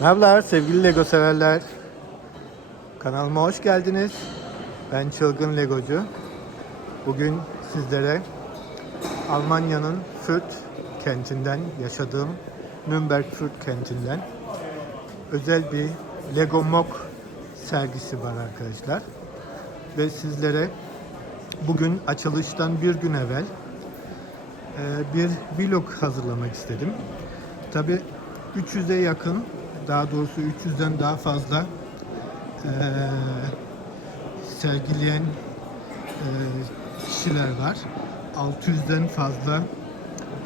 Merhabalar sevgili Lego severler. Kanalıma hoş geldiniz. Ben Çılgın Legocu. Bugün sizlere Almanya'nın Fürth kentinden yaşadığım Nürnberg Fürth kentinden özel bir Lego Mock sergisi var arkadaşlar. Ve sizlere bugün açılıştan bir gün evvel e, bir vlog hazırlamak istedim. Tabi 300'e yakın, daha doğrusu 300'den daha fazla e, sergileyen e, kişiler var. 600'den fazla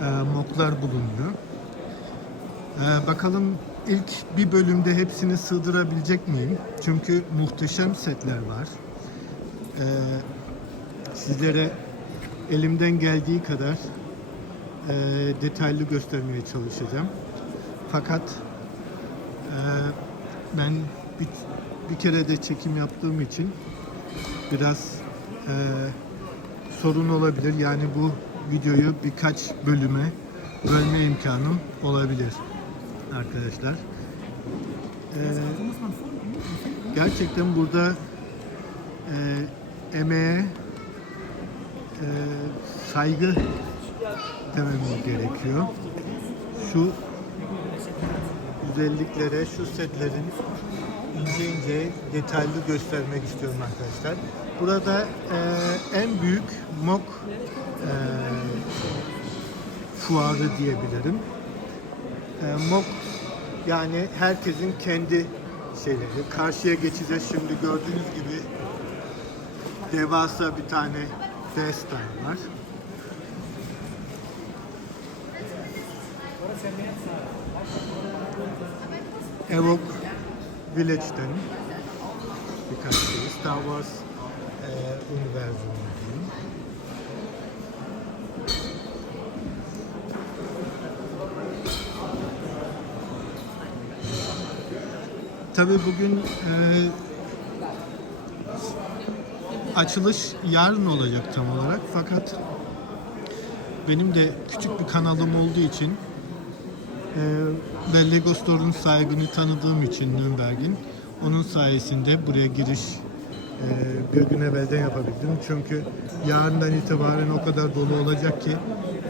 e, moklar bulunuyor. E, bakalım ilk bir bölümde hepsini sığdırabilecek miyim? Çünkü muhteşem setler var. E, sizlere elimden geldiği kadar e, detaylı göstermeye çalışacağım. Fakat ben bir, bir kere de çekim yaptığım için biraz e, sorun olabilir. Yani bu videoyu birkaç bölüme bölme imkanım olabilir arkadaşlar. E, gerçekten burada e, emeğe e, saygı dememiz gerekiyor. Şu güzelliklere, şu setlerin ince ince detaylı göstermek istiyorum arkadaşlar. Burada e, en büyük MOK e, fuarı diyebilirim. E, MOK yani herkesin kendi şeyleri. Karşıya geçeceğiz şimdi gördüğünüz gibi devasa bir tane Best-Time var. Evoke Village'den birkaç şey. Star Wars e, univerzumu diyeyim. Tabii bugün e, açılış yarın olacak tam olarak fakat benim de küçük bir kanalım olduğu için ve Lego Store'un sahibini tanıdığım için Nürnberg'in onun sayesinde buraya giriş e, bir gün evvelden yapabildim. Çünkü yarından itibaren o kadar dolu olacak ki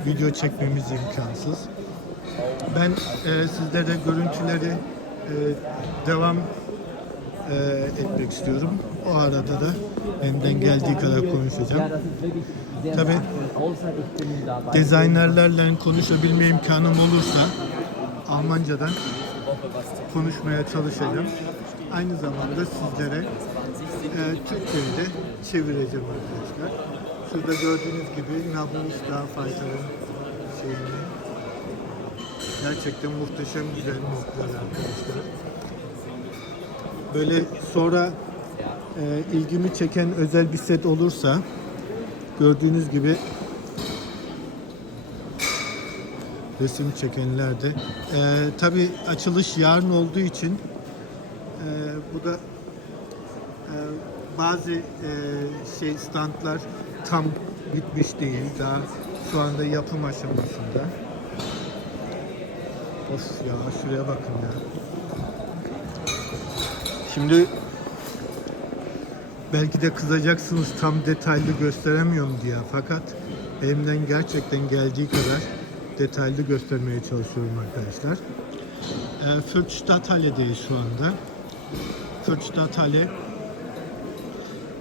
video çekmemiz imkansız. Ben e, sizlere görüntüleri e, devam e, etmek istiyorum. O arada da elimden geldiği kadar konuşacağım. Tabii Designerlerle konuşabilme imkanım olursa Almancadan konuşmaya çalışacağım. Aynı zamanda sizlere e, Türkçe'yi de çevireceğim arkadaşlar. Şurada gördüğünüz gibi Nablus Dağ Faysal'ın şeyini gerçekten muhteşem güzel noktalar arkadaşlar. Böyle sonra e, ilgimi çeken özel bir set olursa gördüğünüz gibi resim çekenler de. Ee, Tabi açılış yarın olduğu için e, bu da e, bazı e, şey standlar tam bitmiş değil. Daha şu anda yapım aşamasında. Of ya şuraya bakın ya. Şimdi belki de kızacaksınız tam detaylı gösteremiyorum diye fakat elimden gerçekten geldiği kadar detaylı göstermeye çalışıyorum arkadaşlar. E, Fürth Stadthalle'deyiz şu anda. Fürth Stadthalle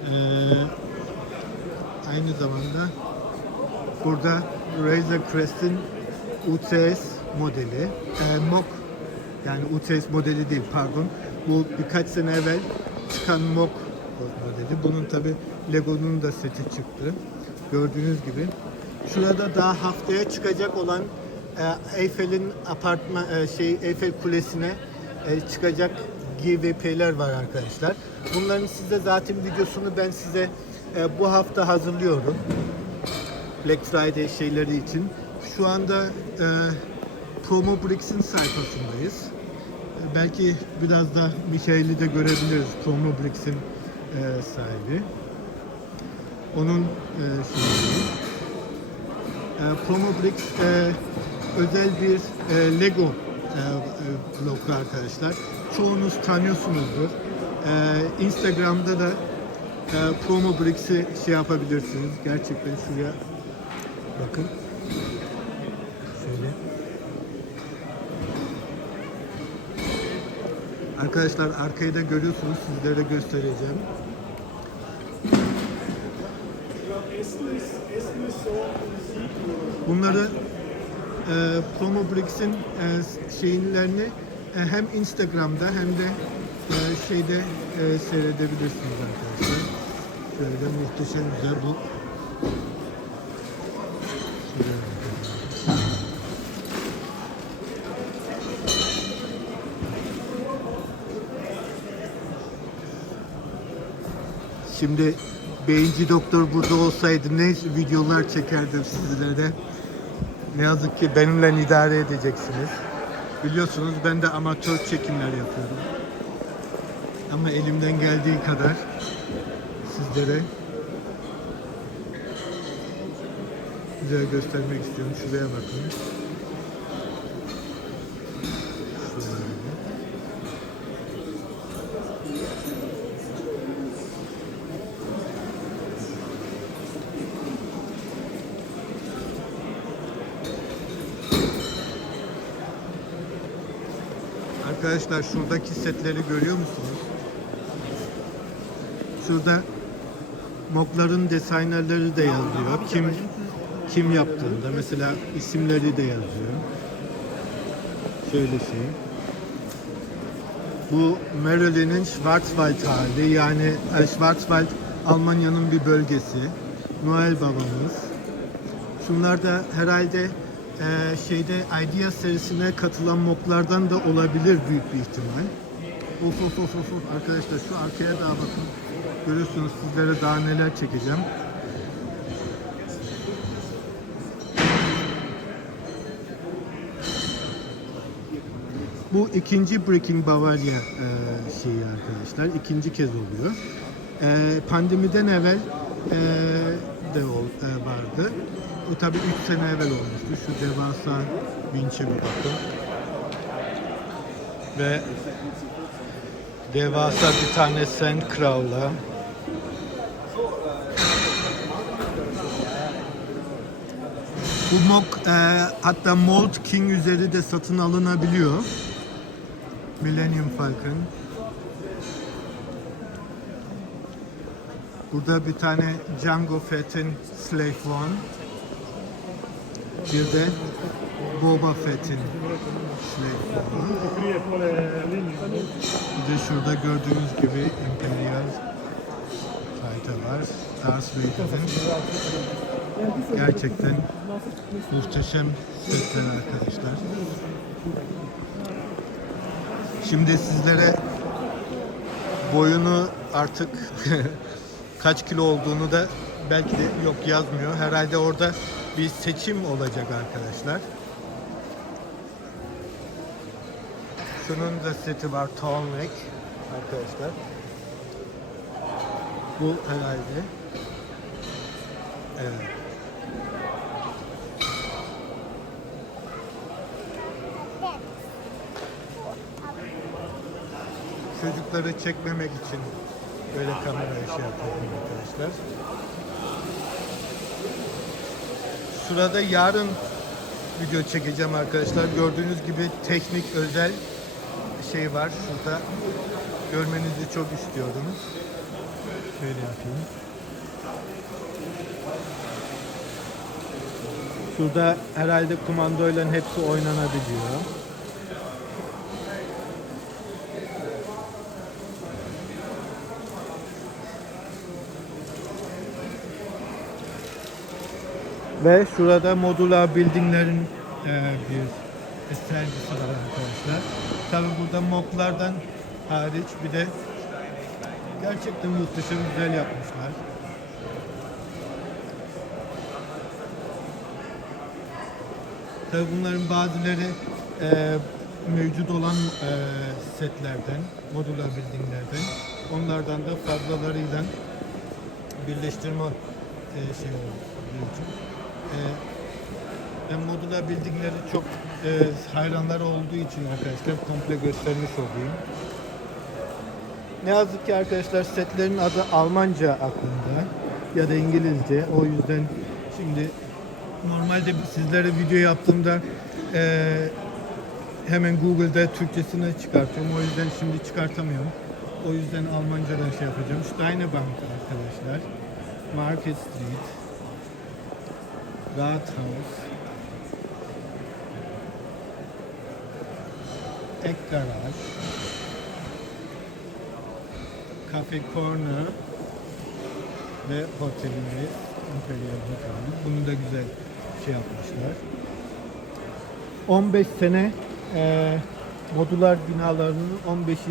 e, aynı zamanda burada Razor Crest'in UTS modeli. E, MOK yani UTS modeli değil pardon. Bu birkaç sene evvel çıkan MOK modeli. Bunun tabi Lego'nun da seti çıktı. Gördüğünüz gibi Şurada daha haftaya çıkacak olan e, Eyfel'in apartman e, şey Eyfel Kulesi'ne e, çıkacak GVP'ler var arkadaşlar. Bunların size zaten videosunu ben size e, bu hafta hazırlıyorum. Black Friday şeyleri için. Şu anda e, Promo Brix'in sayfasındayız. E, belki biraz da Michael'i de görebiliriz. Promo Brix'in e, sahibi. Onun e, şeyi. E, Promobrix e, özel bir e, Lego vlogger arkadaşlar. Çoğunuz tanıyorsunuzdur. Instagram'da da e, Promo Brix'i şey yapabilirsiniz. Gerçekten şuraya bakın. Şöyle. Arkadaşlar arkayı da görüyorsunuz. Sizlere göstereceğim. Bunları e, Promo Brix'in e, şeylerini e, hem Instagram'da hem de e, şeyde e, seyredebilirsiniz arkadaşlar. Şöyle muhteşem güzel bu. Şimdi Beyinci Doktor burada olsaydı ne videolar çekerdim sizlere. Ne yazık ki benimle idare edeceksiniz. Biliyorsunuz ben de amatör çekimler yapıyorum. Ama elimden geldiği kadar sizlere güzel göstermek istiyorum. Şuraya bakın. Arkadaşlar şuradaki setleri görüyor musunuz? Şurada mokların designerleri de yazıyor. Kim kim yaptığında mesela isimleri de yazıyor. Şöyle şey. Bu Marilyn'in Schwarzwald hali yani Schwarzwald Almanya'nın bir bölgesi. Noel babamız. Şunlar da herhalde e, şeyde Idea serisine katılan moklardan da olabilir büyük bir ihtimal. Of of of of. arkadaşlar şu arkaya daha bakın. Görüyorsunuz sizlere daha neler çekeceğim. Bu ikinci Breaking Bavaria e, şeyi arkadaşlar. ikinci kez oluyor. E, pandemiden evvel e, de ol, e, vardı. O tabi 3 sene evvel olmuştu. Şu devasa vinçe bir bakın. Ve devasa bir tane Sandcrawl'la Bu mok e, hatta Mold King üzeri de satın alınabiliyor. Millennium Falcon. Burada bir tane Django Fett'in Slave One. Bir de Boba Fett'in One. Bir de şurada gördüğünüz gibi Imperial Fight'ı var. Darth Vader'ın gerçekten muhteşem setler arkadaşlar. Şimdi sizlere boyunu artık kaç kilo olduğunu da belki de yok yazmıyor. Herhalde orada bir seçim olacak arkadaşlar. Şunun da seti var neck arkadaşlar. Bu herhalde. Evet. Çocukları çekmemek için böyle kamerayı şey yapıyorum arkadaşlar. Şurada yarın video çekeceğim arkadaşlar. Gördüğünüz gibi teknik özel şey var şurada. Görmenizi çok istiyorum. Şöyle yapayım. Şurada herhalde kumandoyla hepsi oynanabiliyor. Ve şurada modular buildinglerin e, bir sergisi var arkadaşlar. Tabi burada moklardan hariç bir de gerçekten muhteşem güzel yapmışlar. Tabi bunların bazıları e, mevcut olan e, setlerden, modular buildinglerden. Onlardan da fazlalarıyla birleştirme e, şey oldu mevcut. E, Ben Modular bildikleri çok e, hayranları olduğu için arkadaşlar komple göstermiş olayım. Ne yazık ki arkadaşlar setlerin adı Almanca aklımda ya da İngilizce. O yüzden şimdi normalde sizlere video yaptığımda e, hemen Google'da Türkçesini çıkartıyorum. O yüzden şimdi çıkartamıyorum. O yüzden Almancadan şey yapacağım. Steinebank arkadaşlar. Market Street. Rathaus. Ek Garaj. Cafe Corner ve otelimiz Imperial Hotelimiz. Bunu da güzel şey yapmışlar. 15 sene e, modular binalarının 15. E,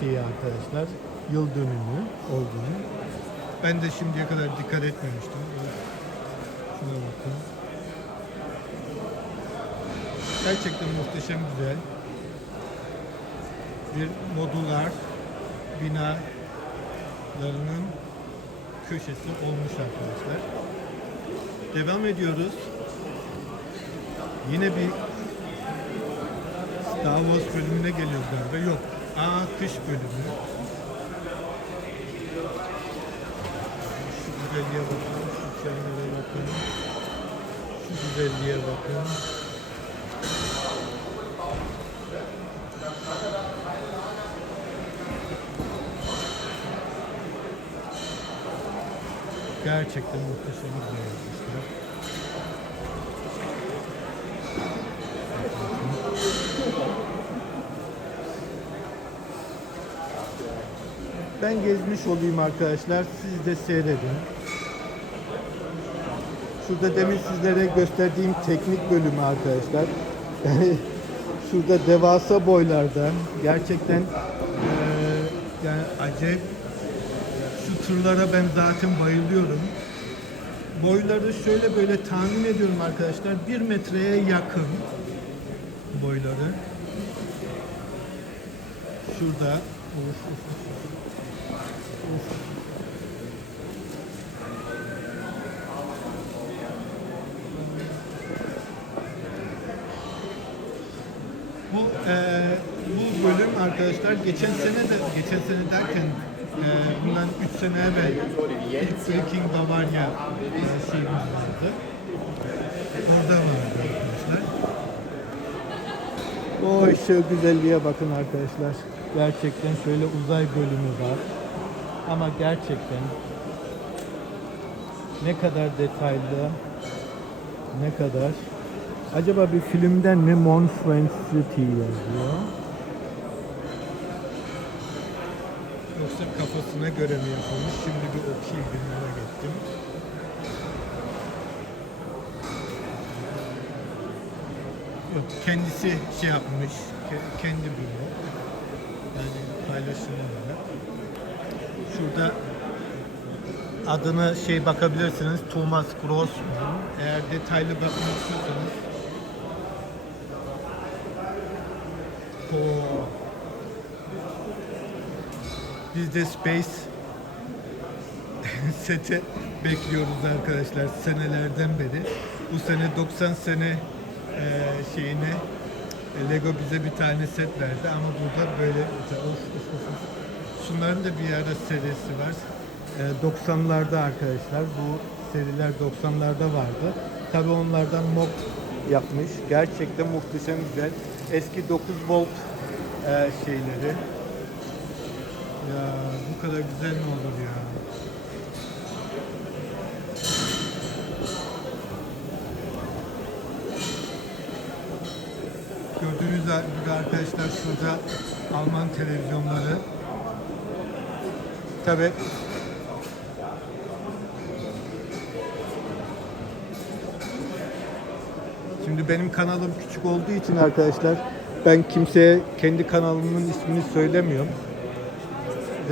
şeyi arkadaşlar yıl dönümü olduğunu. Ben de şimdiye kadar dikkat etmemiştim. Gerçekten muhteşem güzel. Bir modular binalarının köşesi olmuş arkadaşlar. Devam ediyoruz. Yine bir Star Wars bölümüne geliyoruz galiba. Yok. Aa kış bölümü. Şu güzelliğe bakın. Şu çaylara bakın. Şu güzelliğe bakın. Gerçekten muhteşem yapmışlar. Ben gezmiş olayım arkadaşlar. Siz de seyredin. Şurada demin sizlere gösterdiğim teknik bölümü arkadaşlar. Yani şurada devasa boylarda gerçekten eee, yani acayip şu turlara ben zaten bayılıyorum. Boyları şöyle böyle tahmin ediyorum arkadaşlar. Bir metreye yakın boyları. Şurada. Of. Bu e, bu bölüm arkadaşlar geçen sene de geçen sene derken e, bundan 3 sene evvel ilk Breaking Bavaria vardı. Orada vardı arkadaşlar. O şu güzelliğe bakın arkadaşlar. Gerçekten şöyle uzay bölümü var. Ama gerçekten ne kadar detaylı, ne kadar. Acaba bir filmden mi Montfrance City yazıyor? Yoksa kafasına göre mi yapılmış? Şimdi bir okuyayım bir merak ettim. Yok kendisi şey yapmış. ke- Kendi bunu. Yani paylaşım olarak. Şurada adını şey bakabilirsiniz. Thomas Grossman. Eğer detaylı bakmak istiyorsanız Oo. Biz de Space seti bekliyoruz arkadaşlar senelerden beri. Bu sene 90 sene e, şeyine e, Lego bize bir tane set verdi ama burada böyle of, of, of. Şunların da bir ara serisi var. E, 90'larda arkadaşlar bu seriler 90'larda vardı. Tabi onlardan mock yapmış. Gerçekten muhteşem güzel. Eski 9 volt e, şeyleri. Ya bu kadar güzel mi olur ya? Gördüğünüz gibi arkadaşlar şurada Alman televizyonları. Tabi Şimdi benim kanalım küçük olduğu için arkadaşlar ben kimseye kendi kanalımın ismini söylemiyorum.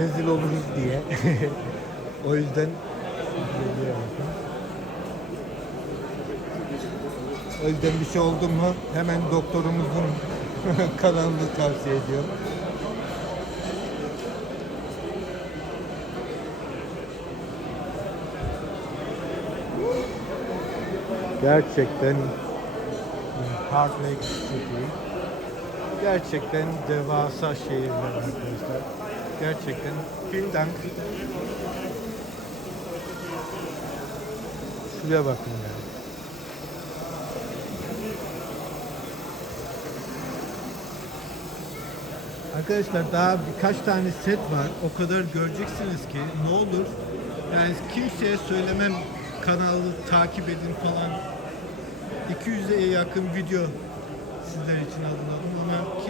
Rezil oluruz diye. o yüzden o yüzden bir şey oldu mu hemen doktorumuzun kanalını tavsiye ediyorum. Gerçekten Lake City. Gerçekten devasa şehirler arkadaşlar. Gerçekten vielen Dank. Şuraya bakın ya. Arkadaşlar daha birkaç tane set var. O kadar göreceksiniz ki ne olur. Yani kimseye söylemem kanalı takip edin falan. 200'e yakın video sizler için ama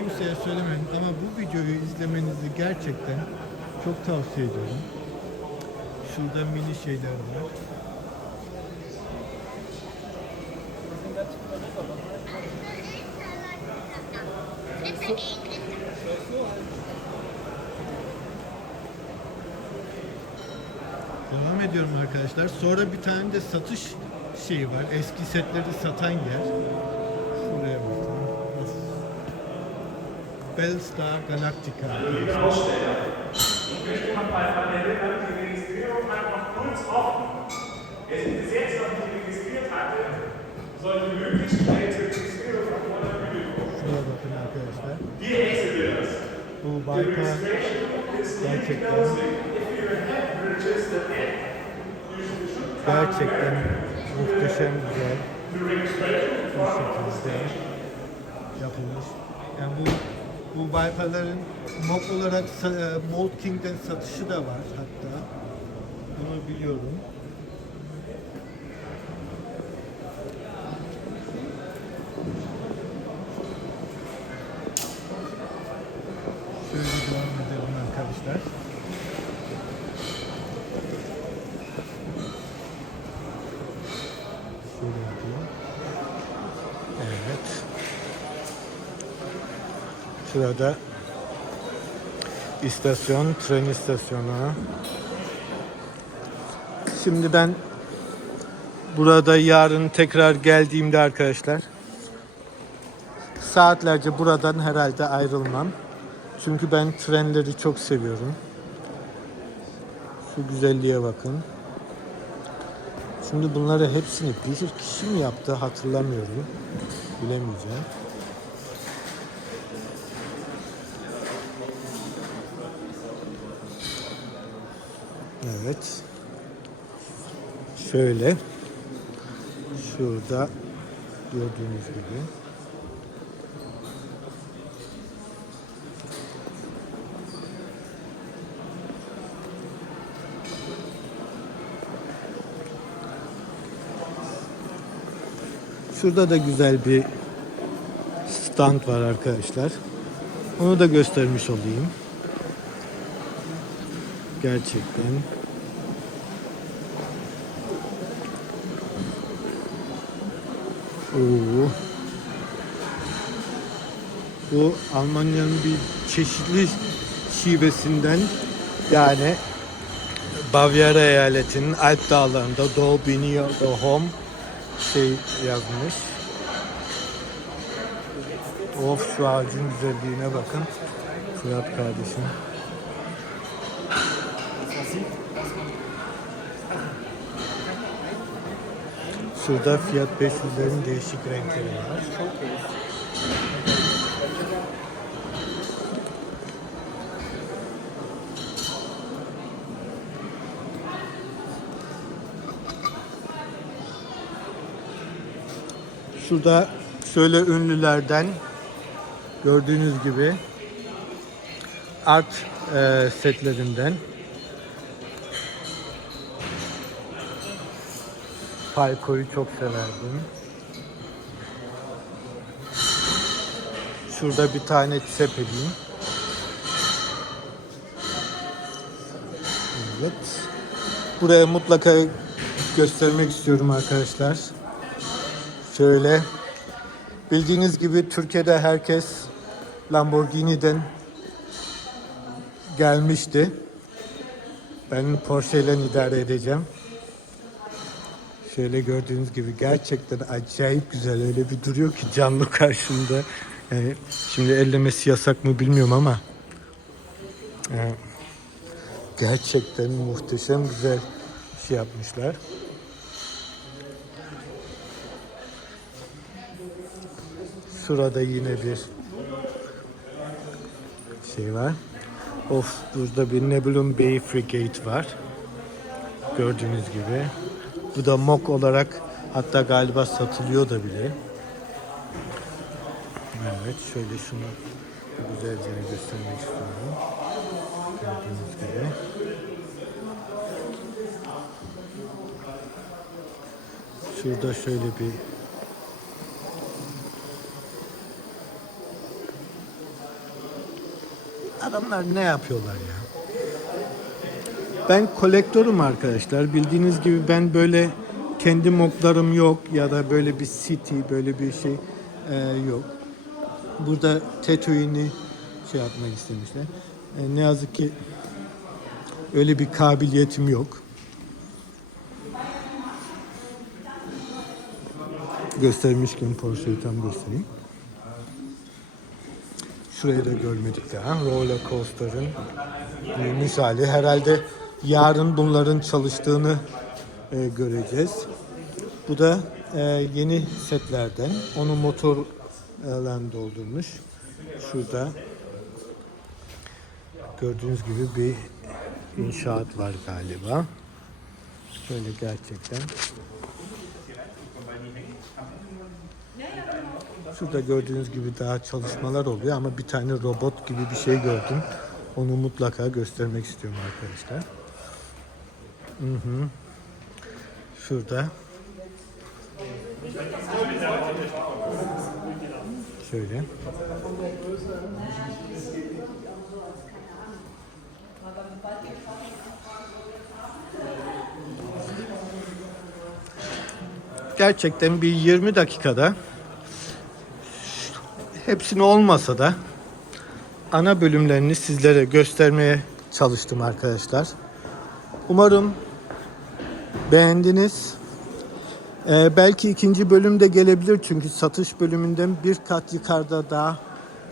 kimseye söylemeyin. Ama bu videoyu izlemenizi gerçekten çok tavsiye ediyorum. Şurada mini şeyler var. Devam ediyorum arkadaşlar. Sonra bir tane de satış şeyi var. Eski setleri satan yer. Şuraya bakın. Bellstar Galactica. Gerçekten muhteşem güzel bir şekilde yapılmış. Yani bu bu Viper'ların mock olarak e, Mold King'den satışı da var hatta. Bunu biliyorum. Şöyle devam edelim arkadaşlar. Şöyle yapayım. Evet. Şurada istasyon, tren istasyonu. Şimdi ben burada yarın tekrar geldiğimde arkadaşlar saatlerce buradan herhalde ayrılmam. Çünkü ben trenleri çok seviyorum. Şu güzelliğe bakın. Şimdi bunları hepsini bir kişi mi yaptı hatırlamıyorum. Bilemeyeceğim. Evet. Şöyle. Şurada gördüğünüz gibi. Şurada da güzel bir stand var arkadaşlar. Onu da göstermiş olayım. Gerçekten. Oo. Bu Almanya'nın bir çeşitli şivesinden yani Bavyera eyaletinin Alp dağlarında Doğu Biniyor Home şey yazmış. Of şu ağacın güzelliğine bakın. Fırat kardeşim. Şurada Fiat 500'lerin değişik renkleri var. Şurada şöyle ünlülerden gördüğünüz gibi art e, setlerinden Falco'yu çok severdim. Şurada bir tane Zeppelin. Evet. Buraya mutlaka göstermek istiyorum arkadaşlar. Şöyle bildiğiniz gibi Türkiye'de herkes Lamborghini'den gelmişti. Ben Porsche ile idare edeceğim. Şöyle gördüğünüz gibi gerçekten acayip güzel öyle bir duruyor ki canlı karşımda. Yani şimdi ellemesi yasak mı bilmiyorum ama e, gerçekten muhteşem güzel şey yapmışlar. Şurada yine bir şey var. Of burada bir Nebulum Bay Frigate var. Gördüğünüz gibi. Bu da mock olarak hatta galiba satılıyor da bile. Evet şöyle şunu güzelce göstermek istiyorum. Gördüğünüz gibi. Şurada şöyle bir Adamlar ne yapıyorlar ya? Ben kolektörüm arkadaşlar. Bildiğiniz gibi ben böyle kendi modlarım yok ya da böyle bir city böyle bir şey e, yok. Burada Tatooine'i şey yapmak istemişler. E, ne yazık ki öyle bir kabiliyetim yok. Göstermişken Porsche'yi tam göstereyim. Şurayı da görmedik daha. Roller coaster'ın misali. Herhalde yarın bunların çalıştığını e, göreceğiz. Bu da e, yeni setlerden. Onu motorla doldurmuş. Şurada gördüğünüz gibi bir inşaat var galiba. Şöyle gerçekten. Şurada gördüğünüz gibi daha çalışmalar oluyor ama bir tane robot gibi bir şey gördüm. Onu mutlaka göstermek istiyorum arkadaşlar. Hı hı. Şurada. Şöyle. Gerçekten bir 20 dakikada hepsini olmasa da ana bölümlerini sizlere göstermeye çalıştım arkadaşlar. Umarım beğendiniz. Ee, belki ikinci bölüm de gelebilir çünkü satış bölümünden bir kat yukarıda daha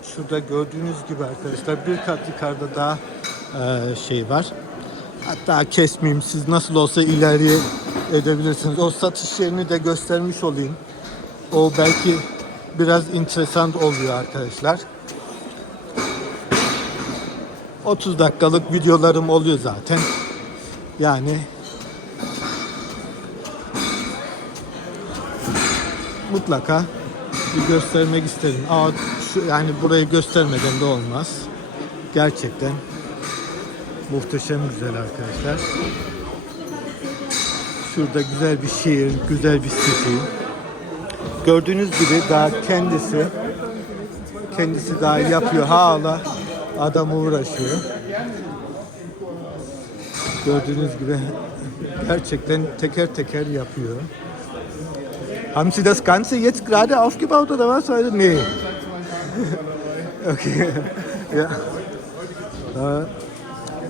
şurada gördüğünüz gibi arkadaşlar bir kat yukarıda daha e, şey var. Hatta kesmeyeyim siz nasıl olsa ileriye edebilirsiniz. O satış yerini de göstermiş olayım. O belki biraz interesant oluyor arkadaşlar. 30 dakikalık videolarım oluyor zaten. Yani mutlaka bir göstermek isterim. Aa, şu, yani burayı göstermeden de olmaz. Gerçekten muhteşem güzel arkadaşlar. Şurada güzel bir şehir, güzel bir city. Gördüğünüz gibi daha kendisi kendisi daha yapıyor. Hala adam uğraşıyor. Gördüğünüz gibi gerçekten teker teker yapıyor. Haben Sie das Ganze jetzt gerade aufgebaut oder was? Oder? Nee. okay. ja. Daha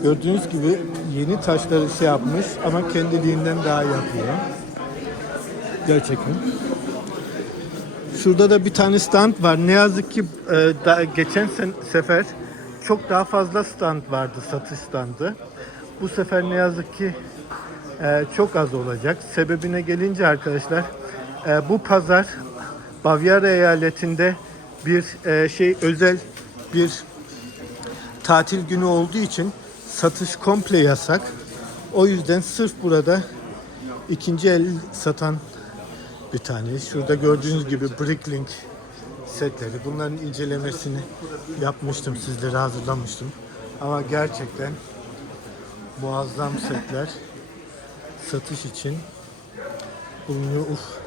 gördüğünüz gibi yeni taşları şey yapmış ama kendiliğinden daha yapıyor. Gerçekten. Şurada da bir tane stand var. Ne yazık ki e, da, geçen sen, sefer çok daha fazla stand vardı, satış standı. Bu sefer ne yazık ki e, çok az olacak. Sebebine gelince arkadaşlar, e, bu pazar Bavyera eyaletinde bir e, şey özel bir tatil günü olduğu için satış komple yasak. O yüzden sırf burada ikinci el satan bir tane. Şurada gördüğünüz gibi Bricklink setleri. Bunların incelemesini yapmıştım, sizlere hazırlamıştım. Ama gerçekten muazzam setler satış için bulunuyor. Uf.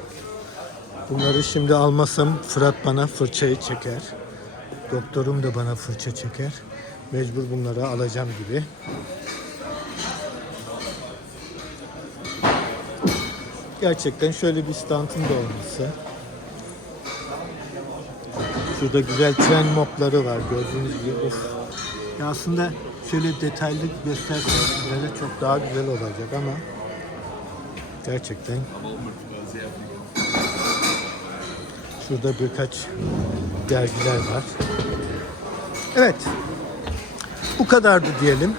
Bunları şimdi almasam Fırat bana fırçayı çeker. Doktorum da bana fırça çeker. Mecbur bunları alacağım gibi. Gerçekten şöyle bir standın da olması. Şurada güzel tren mopları var gördüğünüz gibi. Of. Ya aslında şöyle detaylı gösterseniz çok daha güzel olacak ama gerçekten şurada birkaç dergiler var. Evet. Bu kadardı diyelim.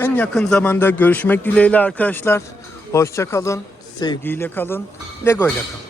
En yakın zamanda görüşmek dileğiyle arkadaşlar. Hoşça kalın, sevgiyle kalın, Lego ile kalın.